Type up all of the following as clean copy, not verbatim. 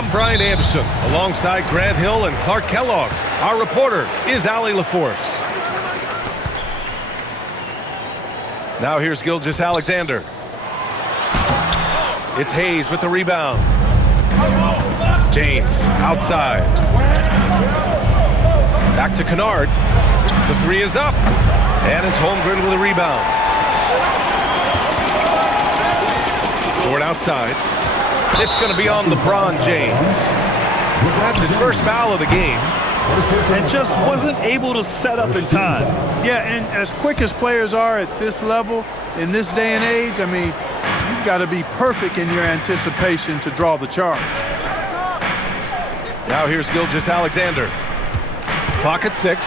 I'm Brian Anderson, alongside Grant Hill and Clark Kellogg. Our reporter is Allie LaForce. Now here's Gilgeous-Alexander. It's Hayes with the rebound. James outside. Back to Kennard. The three is up. And it's Holmgren with a rebound. Dort outside. It's going to be on LeBron James. That's his first foul of the game. And just wasn't able to set up in time. Yeah, and as quick as players are at this level, in this day and age, I mean, you've got to be perfect in your anticipation to draw the charge. Now here's Gilgeous-Alexander. Clock at 6.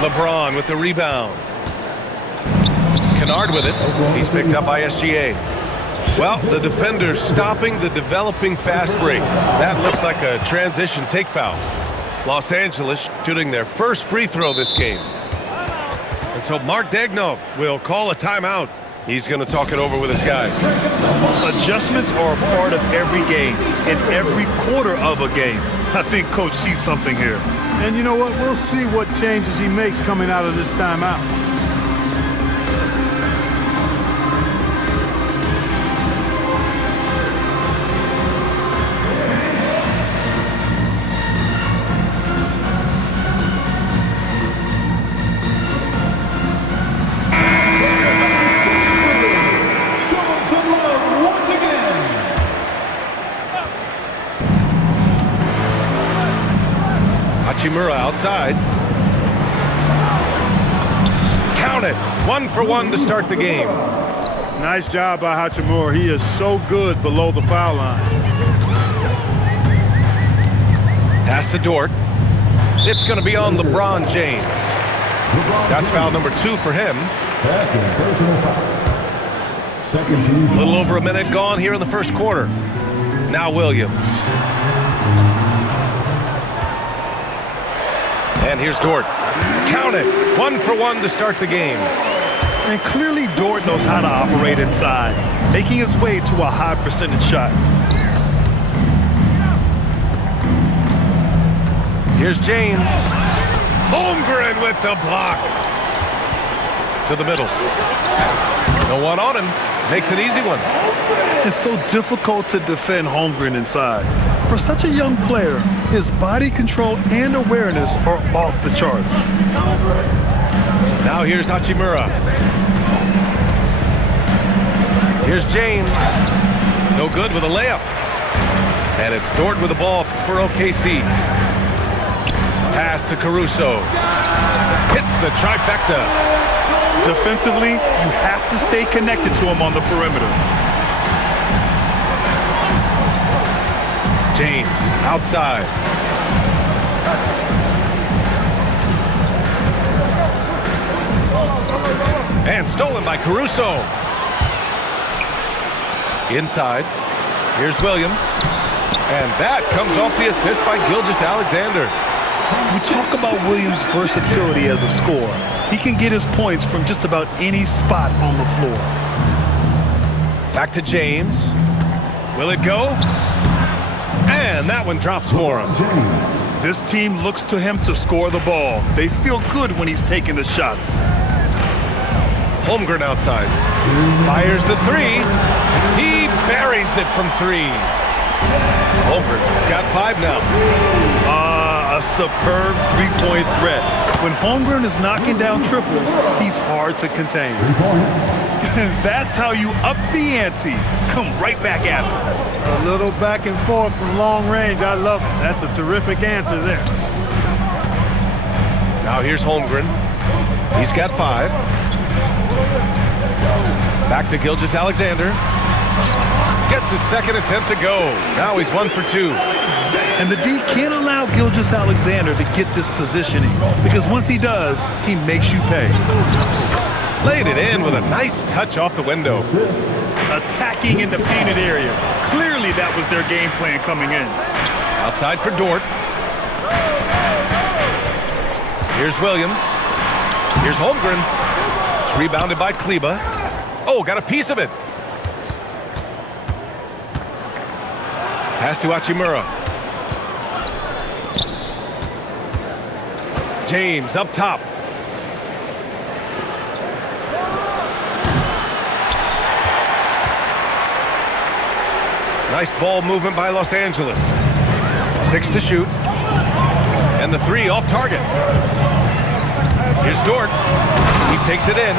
LeBron with the rebound. Kennard with it. He's picked up by SGA. Well, the defender's stopping the developing fast break. That looks like a transition take foul. Los Angeles shooting their first free throw this game. And so Mark Daigneault will call a timeout. He's going to talk it over with his guys. Adjustments are a part of every game and every quarter of a game. I think Coach sees something here. And you know what? We'll see what changes he makes coming out of this timeout. Hachimura outside. Count it. 1 for 1 to start the game. Nice job by Hachimura. He is so good below the foul line. Pass to Dort. It's going to be on LeBron James. That's foul number 2 for him. A little over a minute gone here in the first quarter. Now Williams. And here's Dort. Count it. 1 for 1 to start the game. And clearly Dort knows how to operate inside, making his way to a high percentage shot. Here's James. Holmgren with the block. To the middle. No one on him. Makes an easy one. It's so difficult to defend Holmgren inside. For such a young player, his body control and awareness are off the charts. Now here's Hachimura. Here's James. No good with a layup. And it's Dort with the ball for OKC. Pass to Caruso. Hits the trifecta. Defensively, you have to stay connected to him on the perimeter. James outside. And stolen by Caruso. Inside. Here's Williams. And that comes off the assist by Gilgeous-Alexander. We talk about Williams' versatility as a scorer. He can get his points from just about any spot on the floor. Back to James. Will it go? And that one drops for him. This team looks to him to score the ball. They feel good when he's taking the shots. Holmgren outside. Fires the 3. He buries it from 3. Holmgren's got 5 now. A superb three-point threat. When Holmgren is knocking down triples, he's hard to contain. That's how you up the ante. Come right back at him. A little back and forth from long range. I love it. That's a terrific answer there. Now here's Holmgren. He's got 5. Back to Gilgeous-Alexander. Gets his second attempt to go. Now he's 1 for 2. And the D can't allow Gilgeous-Alexander to get this positioning, because once he does, he makes you pay. Laid it in with a nice touch off the window. Attacking in the painted area. Clearly that was their game plan coming in. Outside for Dort. Here's Williams. Here's Holmgren. It's rebounded by Kleber. Oh, got a piece of it. Pass to Hachimura. James up top. Nice ball movement by Los Angeles. 6 to shoot. And the 3 off target. Here's Dort. He takes it in.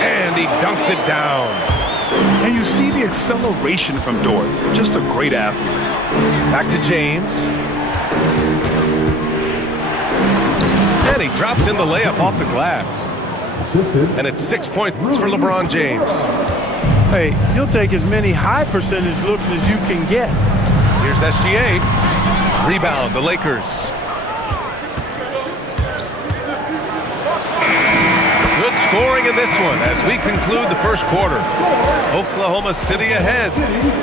And he dunks it down. And you see the acceleration from Dort. Just a great athlete. Back to James. And he drops in the layup off the glass. And it's 6 points for LeBron James. Hey, you'll take as many high percentage looks as you can get. Here's SGA. Rebound, the Lakers. Good scoring in this one as we conclude the first quarter. Oklahoma City ahead,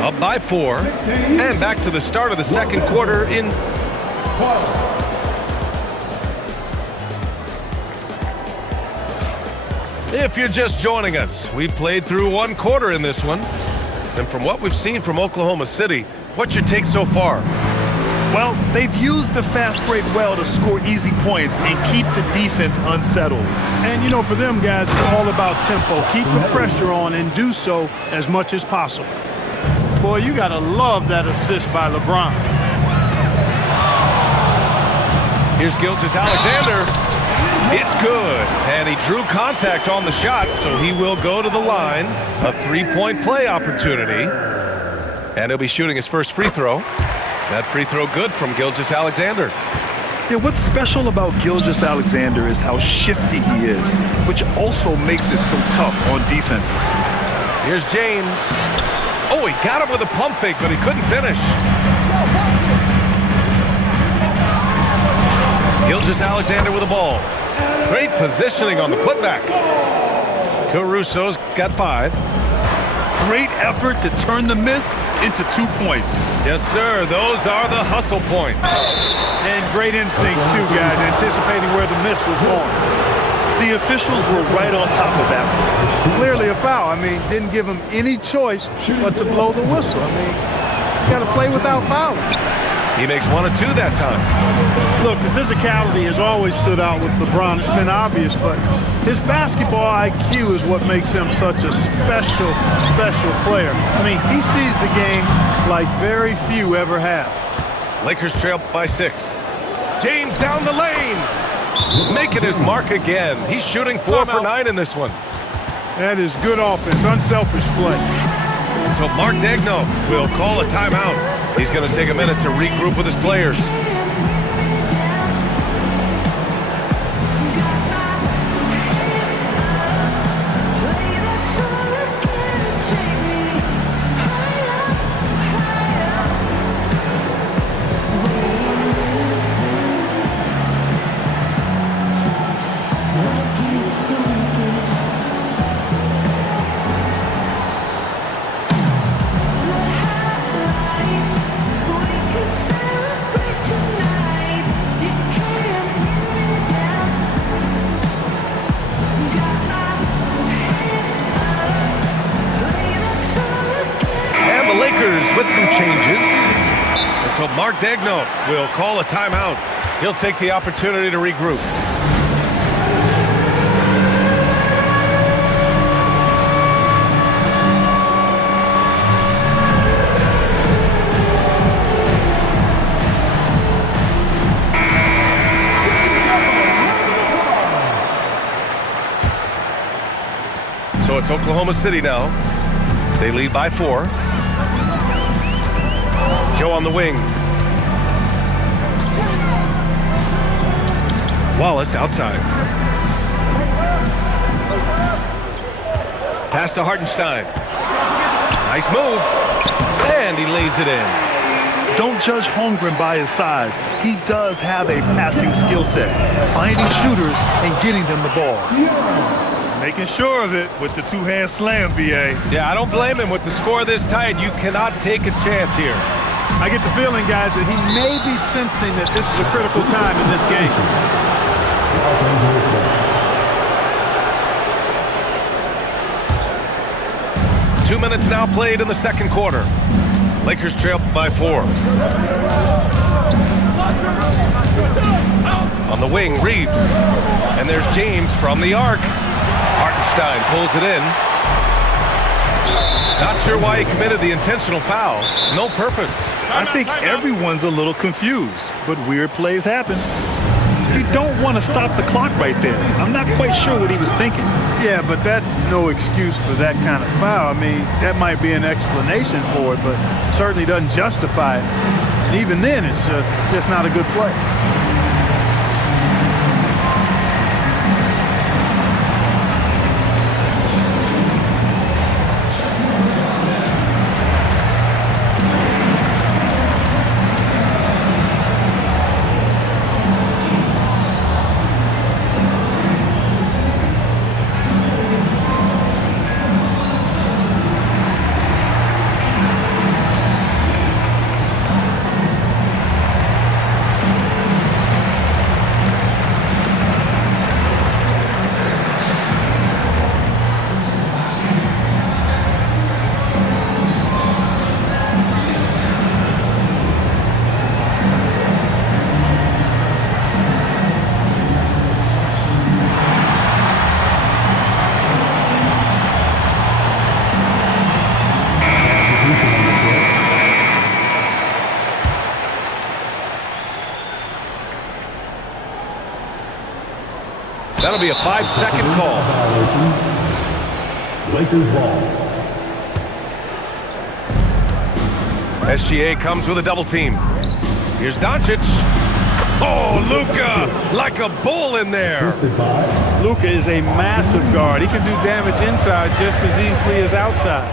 up by 4. And back to the start of the second quarter in... If you're just joining us, we played through 1 quarter in this one. And from what we've seen from Oklahoma City, what's your take so far? Well, they've used the fast break well to score easy points and keep the defense unsettled. And, you know, for them guys, it's all about tempo. Keep the pressure on and do so as much as possible. Boy, you got to love that assist by LeBron. Here's Gilgeous-Alexander. It's good. And he drew contact on the shot, so he will go to the line. A 3-point play opportunity. And he'll be shooting his first free throw. That free throw good from Gilgeous-Alexander. Yeah, what's special about Gilgeous-Alexander is how shifty he is, which also makes it so tough on defenses. Here's James. Oh, he got him with a pump fake, but he couldn't finish. Gilgeous-Alexander with the ball. Great positioning on the putback. Caruso's got 5. Great effort to turn the miss into 2 points. Yes, sir. Those are the hustle points. And great instincts, too, guys, anticipating where the miss was going. The officials were right on top of that one. Clearly a foul. I mean, didn't give him any choice but to blow the whistle. I mean, you got to play without fouling. He makes 1 or 2 that time. Look, the physicality has always stood out with LeBron. It's been obvious, but his basketball IQ is what makes him such a special player. I mean, he sees the game like very few ever have. Lakers trail by 6. James down the lane. Making his mark again. He's shooting 4 for 9 in this one. That is good offense, unselfish play. So Mark Daigneault will call a timeout. He's going to take a minute to regroup with his players. With some changes. And so Mark Daigneault will call a timeout. He'll take the opportunity to regroup. So it's Oklahoma City now. They lead by 4. Joe on the wing. Wallace outside. Pass to Hartenstein. Nice move. And he lays it in. Don't judge Holmgren by his size. He does have a passing skill set, finding shooters and getting them the ball. Making sure of it with the 2-hand slam, B.A. Yeah, I don't blame him. With the score this tight, you cannot take a chance here. I get the feeling, guys, that he may be sensing that this is a critical time in this game. 2 minutes now played in the second quarter. Lakers trail by 4. On the wing, Reeves. And there's James from the arc. Hartenstein pulls it in. Not sure why he committed the intentional foul. No purpose. I think everyone's a little confused, but weird plays happen. You don't want to stop the clock right there. I'm not quite sure what he was thinking. Yeah, but that's no excuse for that kind of foul. I mean, that might be an explanation for it, but certainly doesn't justify it. And even then, it's just not a good play. That'll be a 5-second call. Lakers ball. SGA comes with a double team. Here's Doncic. Oh, Luka, like a bull in there. Luka is a massive guard. He can do damage inside just as easily as outside.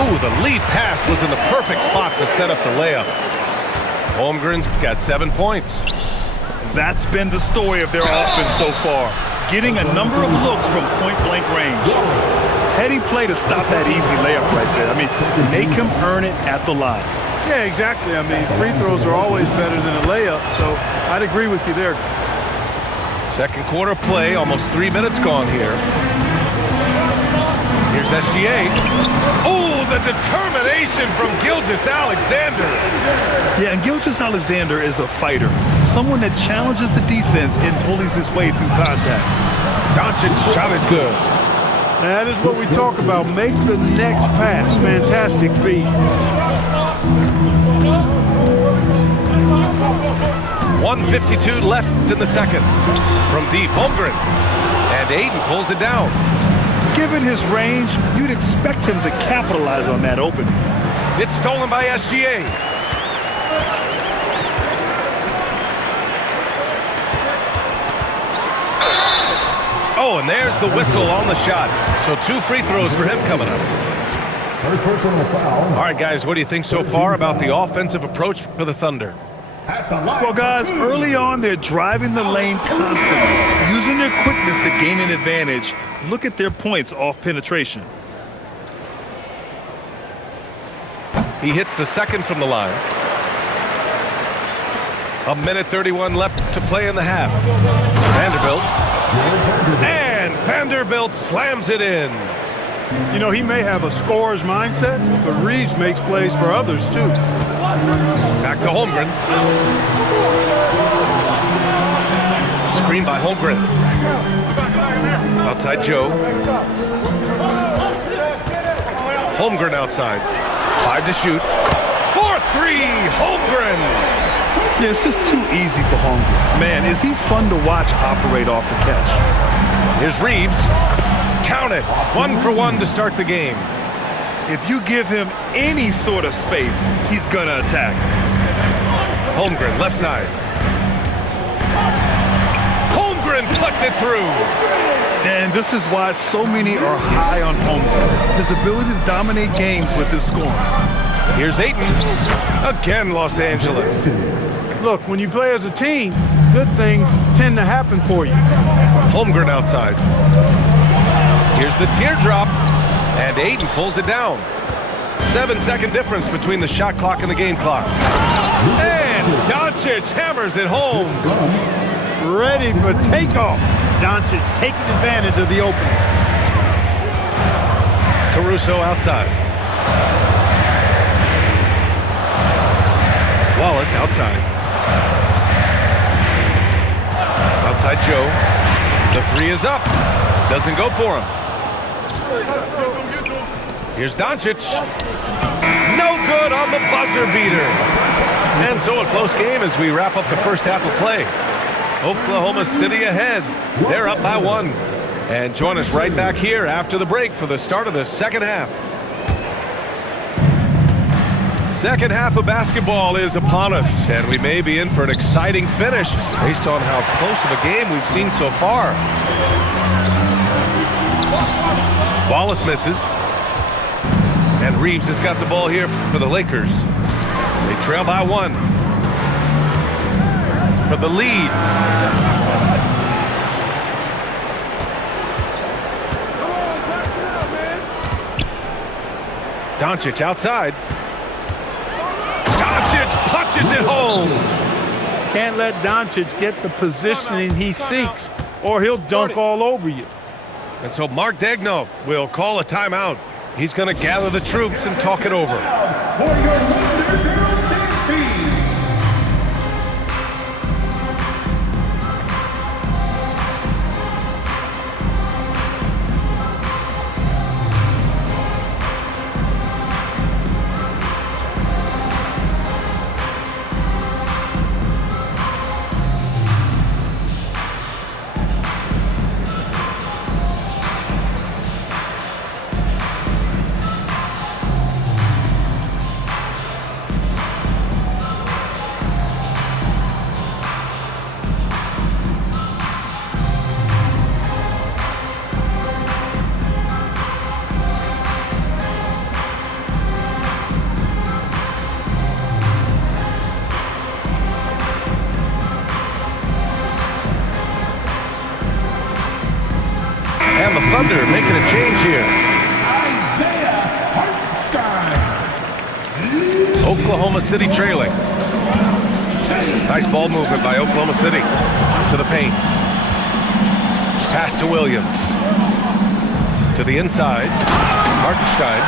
Ooh, the lead pass was in the perfect spot to set up the layup. Holmgren's got 7 points. That's been the story of their offense so far, getting a number of looks from point-blank range. Heady play to stop that easy layup right there. I mean, make him earn it at the line. Yeah, exactly. I mean, free throws are always better than a layup, so I'd agree with you there. Second quarter play, almost 3 minutes gone here. Here's SGA. Oh, the determination from Gilgeous-Alexander. Yeah, and Gilgeous-Alexander is a fighter, someone that challenges the defense and bullies his way through contact. Doncic's shot is good. That is what we talk about. Make the next pass. Fantastic feat. 1:52 left in the second. From deep, Holmgren. And Ayton pulls it down. Given his range, you'd expect him to capitalize on that opening. It's stolen by SGA. Oh, and there's the whistle on the shot. So 2 free throws for him coming up. First personal foul. All right, guys, what do you think so far about the offensive approach for the Thunder? Well, guys, early on, they're driving the lane constantly, using their quickness to gain an advantage. Look at their points off penetration. He hits the second from the line. 1:31 left to play in the half. Vanderbilt. And Vanderbilt slams it in. You know, he may have a scorer's mindset, but Reeves makes plays for others, too. Back to Holmgren. Screen by Holmgren. Outside Joe. Holmgren outside. 5 to shoot. 4-3, Holmgren. Yeah, it's just too easy for Holmgren. Man, is he fun to watch operate off the catch. Here's Reeves. Count it. 1 for 1 to start the game. If you give him any sort of space, he's gonna attack. Holmgren, left side. Holmgren puts it through. And this is why so many are high on Holmgren. His ability to dominate games with his scoring. Here's Ayton. Again, Los Angeles. Look, when you play as a team, good things tend to happen for you. Holmgren outside. Here's the teardrop. And Ayton pulls it down. 7-second difference between the shot clock and the game clock. And Doncic hammers it home. Ready for takeoff. Doncic taking advantage of the opening. Caruso outside. Wallace outside. Outside Joe. The three is up. Doesn't go for him. Here's Doncic. No good on the buzzer beater. And so a close game as we wrap up the first half of play. Oklahoma City ahead. They're up by 1. And join us right back here after the break for the start of the second half. Second half of basketball is upon us, and we may be in for an exciting finish based on how close of a game we've seen so far. Wallace misses. And Reeves has got the ball here for the Lakers. They trail by 1. For the lead. Doncic outside. Doncic punches it home. Can't let Doncic get the positioning he seeks, or he'll dunk all over you. And so Mark Daigneault will call a timeout. He's going to gather the troops and talk it over. For your Wonder Girls team. And the Thunder making a change here. Isaiah Hartenstein. Oklahoma City trailing. Nice ball movement by Oklahoma City. To the paint. Pass to Williams. To the inside. Hartenstein.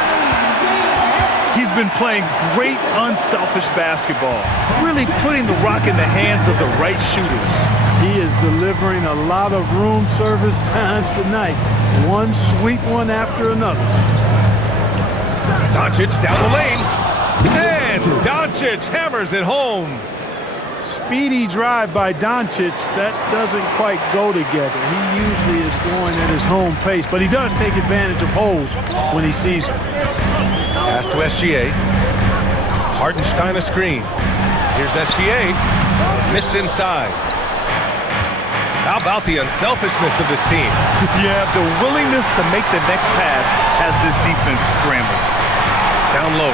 He's been playing great unselfish basketball, really putting the rock in the hands of the right shooters. He is delivering a lot of room service times tonight. One sweet one after another. Doncic down the lane. And Doncic hammers it home. Speedy drive by Doncic. That doesn't quite go together. He usually is going at his home pace, but he does take advantage of holes when he sees them. Pass to SGA. Hartenstein a screen. Here's SGA. Missed inside. How about the unselfishness of this team? Yeah, the willingness to make the next pass has this defense scrambling. Down low.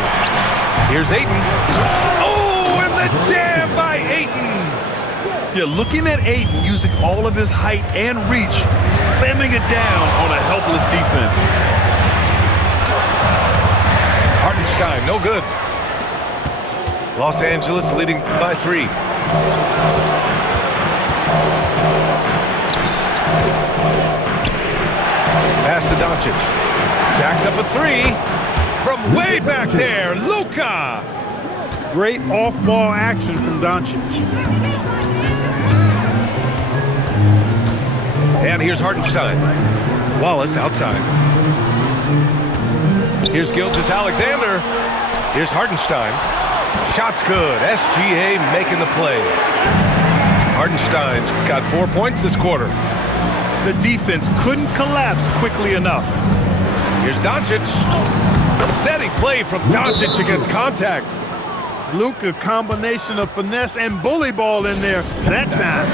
Here's Ayton. Oh, and the jam by Ayton. Yeah, looking at Ayton using all of his height and reach, slamming it down on a helpless defense. Hartenstein, no good. Los Angeles leading by 3. Pass to Doncic. Jacks up a 3. From way back there, Luka. Great off-ball action from Doncic. And here's Hartenstein. Wallace outside. Here's Gilgeous-Alexander. Here's Hartenstein. Shot's good. SGA making the play. Hartenstein's got 4 points this quarter. The defense couldn't collapse quickly enough. Here's Doncic. Steady play from Doncic against contact. Luka, combination of finesse and bully ball in there that time.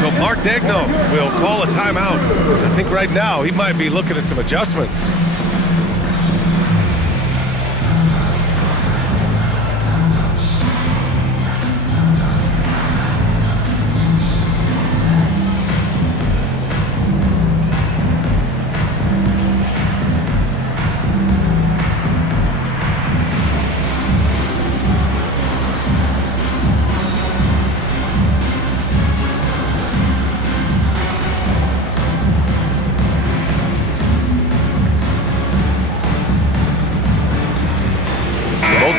So Mark Daigneault will call a timeout. I think right now he might be looking at some adjustments.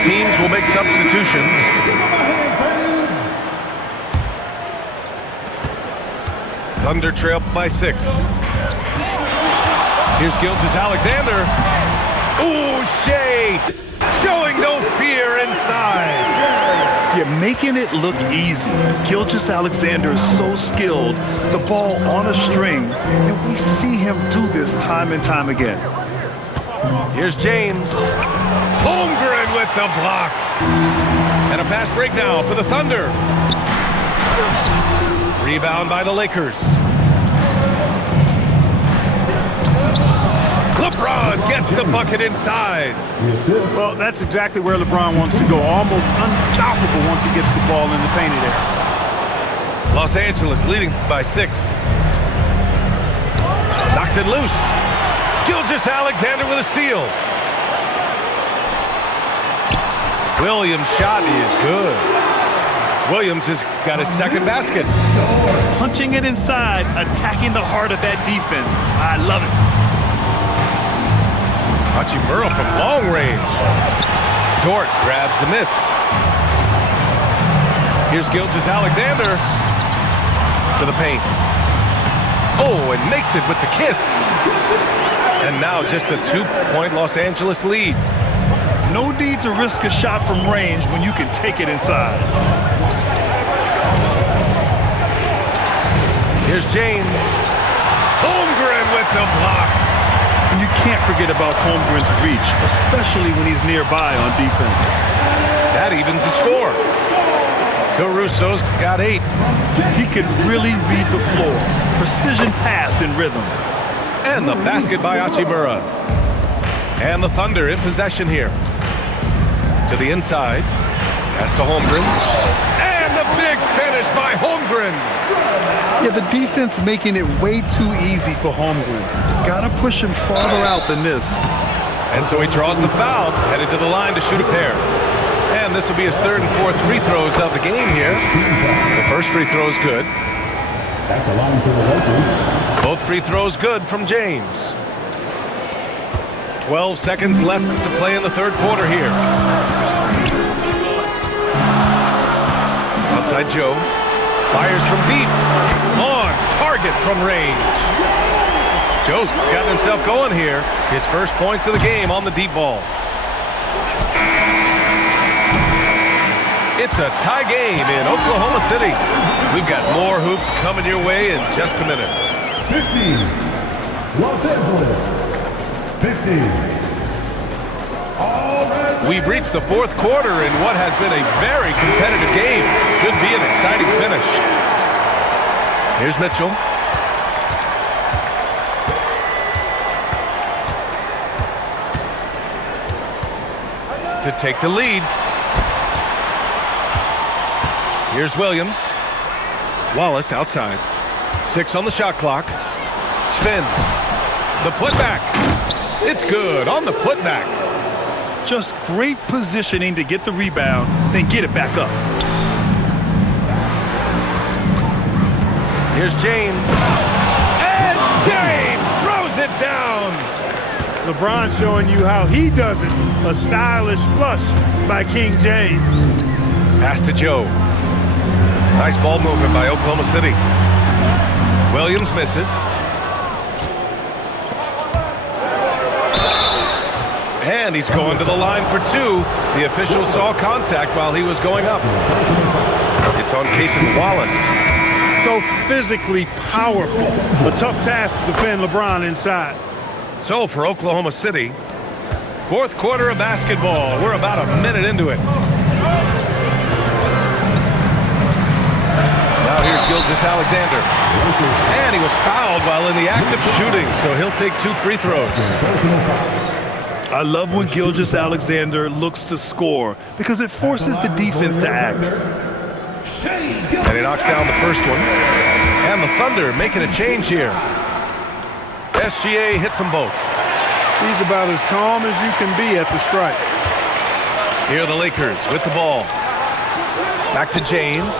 Teams will make substitutions. Thunder trail by 6. Here's Gilgeous-Alexander. Ooh, Shea showing no fear inside. You're making it look easy. Gilgeous-Alexander is so skilled. The ball on a string, and we see him do this time and time again. Here's James. Holmgren with the block. And a fast break now for the Thunder. Rebound by the Lakers. LeBron gets the bucket inside. Well, that's exactly where LeBron wants to go. Almost unstoppable once he gets the ball in the painted area. Los Angeles leading by 6. Knocks it loose. Gilgeous-Alexander with a steal. Williams' shot is good. Williams has got his second basket. Punching it inside, attacking the heart of that defense. I love it. Hachimura from long range. Dort grabs the miss. Here's Gilgeous-Alexander to the paint. Oh, and makes it with the kiss. And now just a 2-point Los Angeles lead. No need to risk a shot from range when you can take it inside. Here's James. Holmgren with the block. And you can't forget about Holmgren's reach, especially when he's nearby on defense. That evens the score. Caruso's got 8. He can really read the floor. Precision pass in rhythm. And the basket by Hachimura. And the Thunder in possession here. To the inside. Pass to Holmgren. And the big finish by Holmgren. Yeah, the defense making it way too easy for Holmgren. Gotta push him farther out than this. And so he draws the foul, headed to the line to shoot a pair. And this will be his 3rd and 4th free throws of the game here. The first free throw is good. That's the line for the Lakers. Both free throws good from James. 12 seconds left to play in the 3rd quarter here. Outside Joe. Fires from deep. On target from range. Joe's gotten himself going here. His first points of the game on the deep ball. It's a tie game in Oklahoma City. We've got more hoops coming your way in just a minute. 15. Los Angeles. 15. We've reached the 4th quarter in what has been a very competitive game. Should be an exciting finish. Here's Mitchell. To take the lead. Here's Williams. Wallace outside. 6 on the shot clock. Spins. The putback. It's good on the putback. Just great positioning to get the rebound, then get it back up. Here's James. And James throws it down. LeBron showing you how he does it. A stylish flush by King James. Pass to Joe. Nice ball movement by Oklahoma City. Williams misses. And he's going to the line for 2. The official saw contact while he was going up. It's on Cason Wallace. So physically powerful. A tough task to defend LeBron inside. So for Oklahoma City, 4th quarter of basketball. We're about a minute into it. Now here's Gilgeous-Alexander. And he was fouled while in the act of shooting, so he'll take 2 free throws. I love when Gilgeous-Alexander looks to score because it forces the defense to act. And he knocks down the first one. And the Thunder making a change here. SGA hits them both. He's about as calm as you can be at the strike. Here are the Lakers with the ball. Back to James.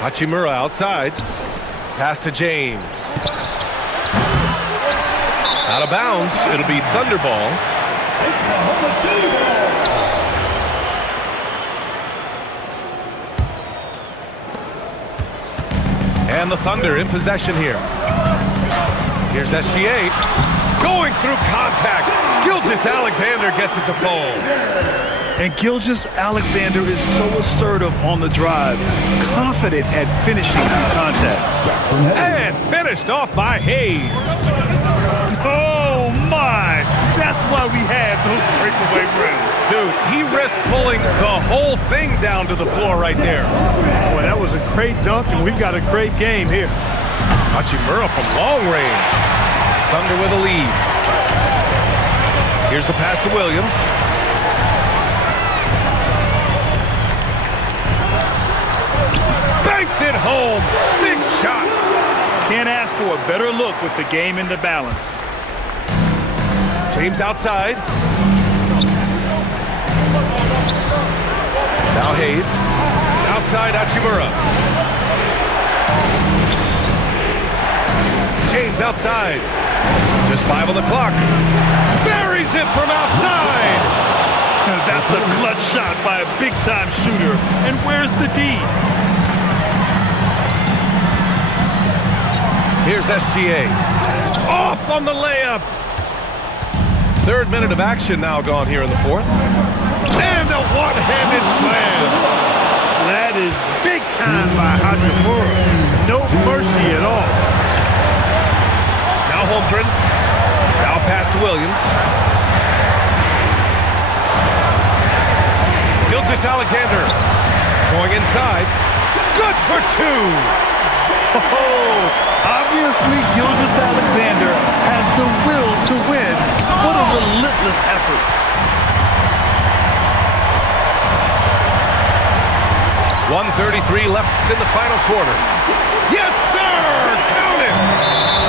Hachimura outside. Pass to James. Out of bounds. It'll be Thunder ball. And the Thunder in possession here. Here's SGA. Going through contact. Gilgeous-Alexander gets it to fall. And Gilgeous-Alexander is so assertive on the drive, confident at finishing through contact. And finished off by Hayes. Oh, my! That's why we had those breakaway rims. Dude, he risked pulling the whole thing down to the floor right there. Boy, that was a great dunk, and we've got a great game here. Hachimura from long range. Thunder with a lead. Here's the pass to Williams. Banks it home. Big shot. Can't ask for a better look with the game in the balance. James outside. Now Hayes. Outside Hachimura. James outside. Just 5 on the clock. Buries it from outside. That's a clutch shot by a big-time shooter. And where's the D? Here's SGA. Off on the layup. 3rd minute of action now gone here in the 4th. And a one-handed slam. That is big time by Hachimura. No mercy at all. Now Holmgren. Now pass to Williams. Gilgeous-Alexander going inside. Good for 2. Oh, obviously Gilgeous-Alexander has the will to win. What a relentless effort. .133 left in the final quarter. Yes, sir! Count it!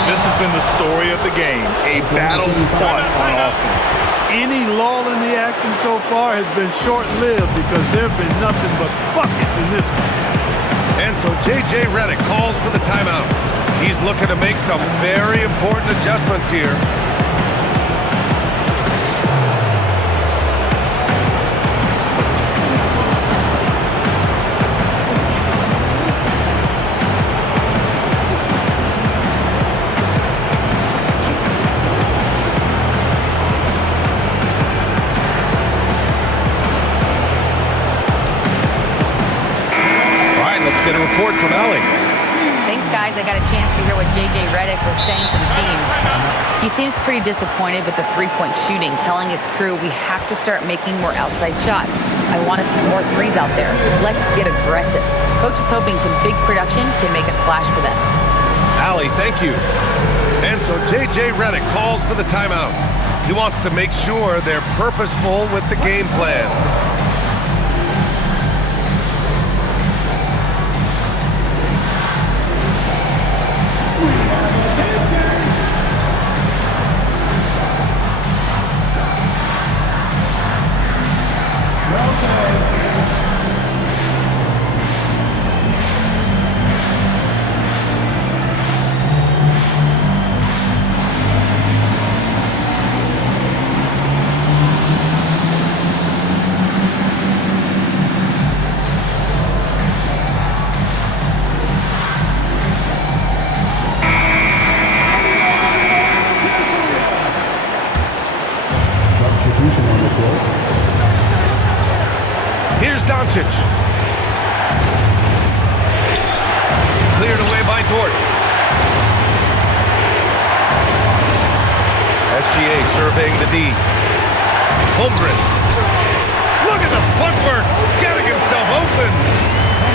This has been the story of the game, a battle fought on offense. Any lull in the action so far has been short-lived because there have been nothing but buckets in this one. And so J.J. Redick calls for the timeout. He's looking to make some very important adjustments here. Get a report from Allie. Thanks, guys. I got a chance to hear what J.J. Redick was saying to the team. He seems pretty disappointed with the three-point shooting, telling his crew we have to start making more outside shots. I want to see more threes out there. Let's get aggressive. Coach is hoping some big production can make a splash for them. Allie, thank you. And so J.J. Redick calls for the timeout. He wants to make sure they're purposeful with the game plan. Here's Doncic. Cleared away by Dort. SGA surveying the D. Holmgren. Look at the footwork. Getting himself open.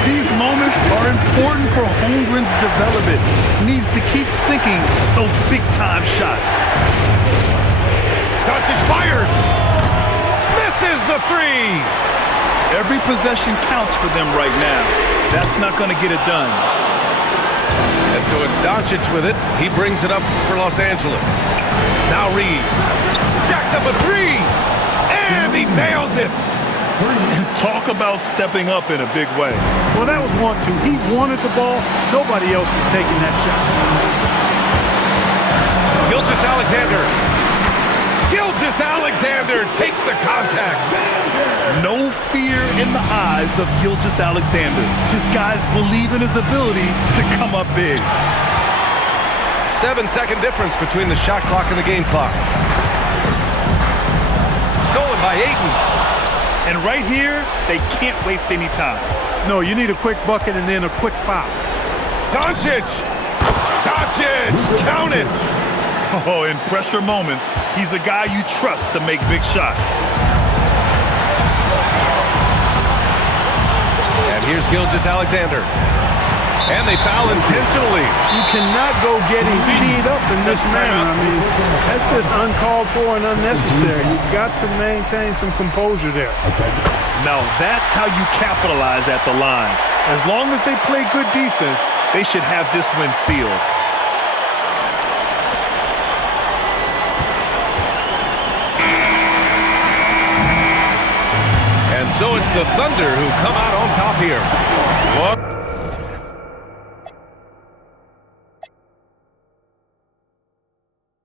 These moments are important for Holmgren's development. He needs to keep sinking those big-time shots. Doncic fires. Misses the 3. Every possession counts for them right now. That's not going to get it done. And so it's Doncic with it. He brings it up for Los Angeles. Now Reeves. Jacks up a 3. And he nails it. Talk about stepping up in a big way. Well, that was 1-2. He wanted the ball. Nobody else was taking that shot. Gilgeous-Alexander. Gilgeous-Alexander takes the contact. No fear in the eye rise of Gilgeous-Alexander. This guy's believe in his ability to come up big. 7-second difference between the shot clock and the game clock. Stolen by Ayton. And right here, they can't waste any time. No, you need a quick bucket and then a quick foul. Doncic! Count it! Oh, in pressure moments, he's a guy you trust to make big shots. And here's Gilgeous-Alexander. And they foul intentionally. You cannot go getting teed up in this manner. I mean, that's just uncalled for and unnecessary. You've got to maintain some composure there. Now that's how you capitalize at the line. As long as they play good defense, they should have this win sealed. And so it's the Thunder who come out on top here. What?